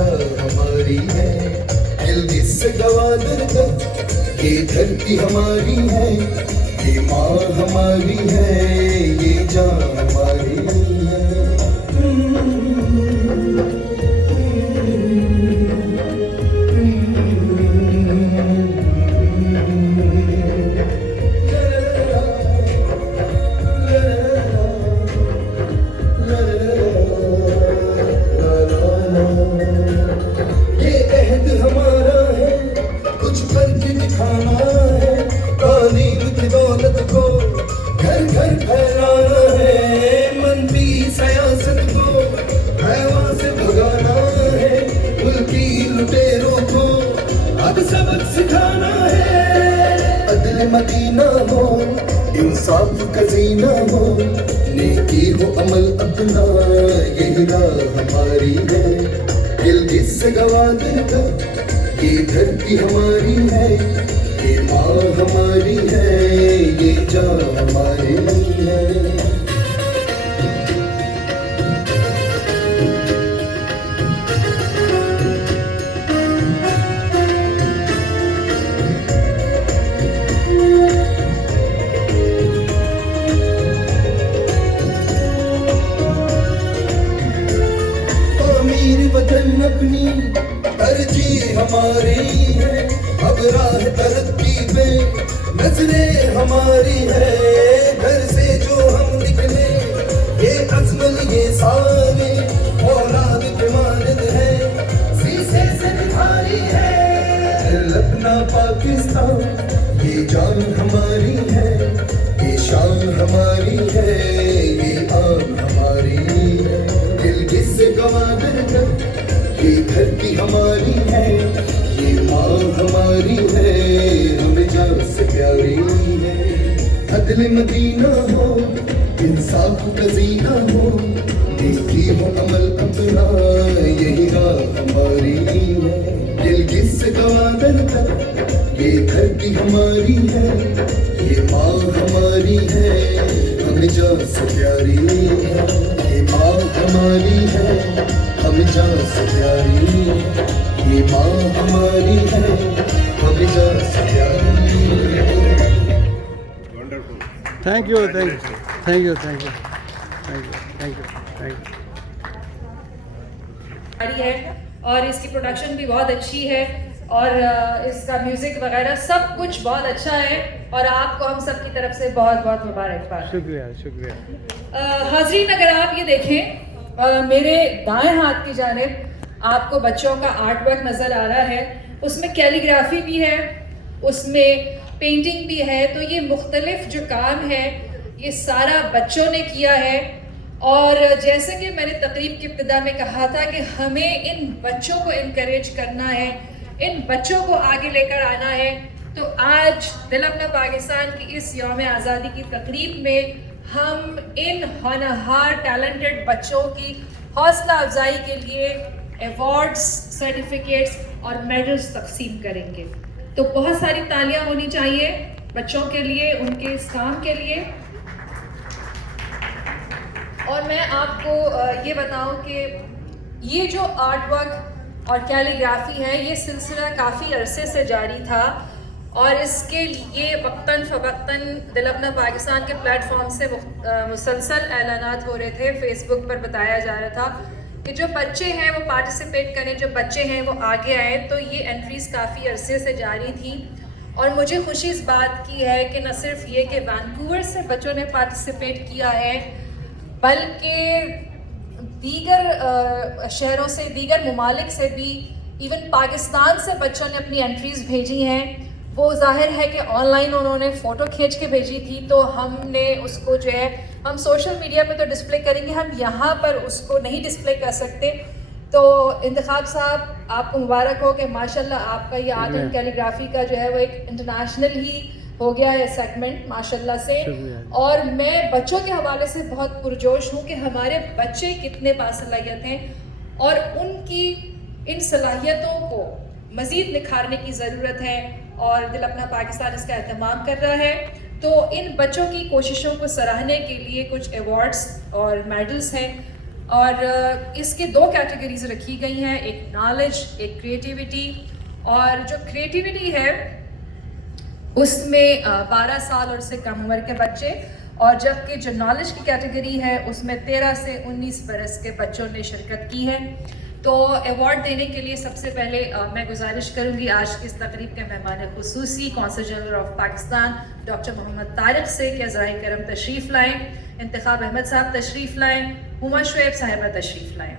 जा हमारी है, गिलगित से गवादर तक ये धरती हमारी है, ये माँ हमारी है, ये जान हमारी है। मदीना हो, इंसाफ का जीना हो, नेकी हो अमल अपना, यही राह हमारी है, गिलगित से गवादर तक ये धरती हमारी है, ये माँ हमारी है, ये जान हमारी है। अपनी तरजीह हमारी है, अब राह तरक्की पे नजरें हमारी है, घर से जो हम निकले ये अज़्म ये सारे औलाद के मानद है, शीशे से निखारी है अपना पाकिस्तान, ये जान हमारी है, ये शान हमारी है, ये आन हमारी है, गिलगित से गवादर तक ये धरती हमारी है, ये माँ हमारी है, हमें जान से प्यारी है, अदल मदीना हो, इंसाफ का जीना हो, नेकी हो अमल अपना, यही राह हमारी है, गिलगित से गवादर तक ये धरती हमारी है, ये माँ हमारी है, हमें जान से प्यारी है, ये माँ हमारी है, हमें जान से प्यारी, ये माँ हमारी है, हमें जान से प्यारी है। Thank you, thank you, thank you, thank you, thank you, thank you, thank you. है और इसकी प्रोडक्शन भी बहुत अच्छी है और इसका म्यूजिक वगैरह सब कुछ बहुत अच्छा है और आपको हम सब की तरफ से बहुत बहुत मुबारकबाद। शुक्रिया, शुक्रिया। हाज़रीन, अगर आप ये देखें मेरे दाएं हाथ की जानिब आपको बच्चों का आर्ट वर्क नज़र आ रहा है, उसमें कैलीग्राफी भी है, उसमें पेंटिंग भी है, तो ये मुख्तलिफ जो काम है ये सारा बच्चों ने किया है। और जैसे कि मैंने तकरीब की इब्तिदा में कहा था कि हमें इन बच्चों को इनकरेज करना है, इन बच्चों को आगे लेकर आना है, तो आज दिल अपना पाकिस्तान की इस यौम आज़ादी की तकरीब में हम इन होनहार टैलेंटेड बच्चों की हौसला अफजाई के लिए अवार्ड्स, सर्टिफिकेट्स और मेडल्स तकसीम करेंगे। तो बहुत सारी तालियां होनी चाहिए बच्चों के लिए, उनके इस काम के लिए। और मैं आपको ये बताऊं कि ये जो आर्ट वर्क और कैलीग्राफी है ये सिलसिला काफ़ी अरसे से जारी था और इसके लिए वक्तन फ़वक्तन दिल अपना पाकिस्तान के प्लेटफॉर्म से मुसलसल ऐलानात हो रहे थे, फेसबुक पर बताया जा रहा था कि जो बच्चे हैं वो पार्टिसिपेट करें, जो बच्चे हैं वो आगे आए। तो ये एंट्रीज़ काफ़ी अरसे से जारी थी और मुझे खुशी इस बात की है कि न सिर्फ ये कि वैंकूवर से बच्चों ने पार्टिसिपेट किया है बल्कि दीगर शहरों से, दीगर ममालिक से भी, इवन पाकिस्तान से बच्चों ने अपनी एंट्रीज़ भेजी हैं। वो जाहिर है कि ऑनलाइन उन्होंने फ़ोटो खींच के भेजी थी, तो हमने उसको जो है हम सोशल मीडिया पे तो डिस्प्ले करेंगे, हम यहाँ पर उसको नहीं डिस्प्ले कर सकते। तो इंतखाब साहब, आपको मुबारक हो कि माशाल्लाह आपका ये आर्ट एंड कैलीग्राफी का जो है वो एक इंटरनेशनल ही हो गया है सेगमेंट माशाल्लाह से। और मैं बच्चों के हवाले से बहुत पुरजोश हूँ कि हमारे बच्चे कितने बासलाहियत हैं और उनकी इन सलाहियतों को मज़ीद निखारने की ज़रूरत है और दिल अपना पाकिस्तान इसका एहतमाम कर रहा है। तो इन बच्चों की कोशिशों को सराहने के लिए कुछ अवार्ड्स और मेडल्स हैं। और इसके दो कैटेगरीज रखी गई हैं, एक नॉलेज, एक क्रिएटिविटी। और जो क्रिएटिविटी है उसमें 12 साल और उससे कम उम्र के बच्चे, और जबकि जो नॉलेज की कैटेगरी है उसमें 13 से 19 बरस के बच्चों ने शिरकत की है। तो अवार्ड देने के लिए सबसे पहले मैं गुजारिश करूंगी आज की इस तकरीब के मेहमान खुसूसी consul general of Pakistan doctor Mohammad Tariq से कि ज़राए करम तशरीफ़ लाएँ, इंतखाब अहमद साहब तशरीफ़ लाएँ, हुमा शुएब साहिबा तशरीफ़ लाएँ।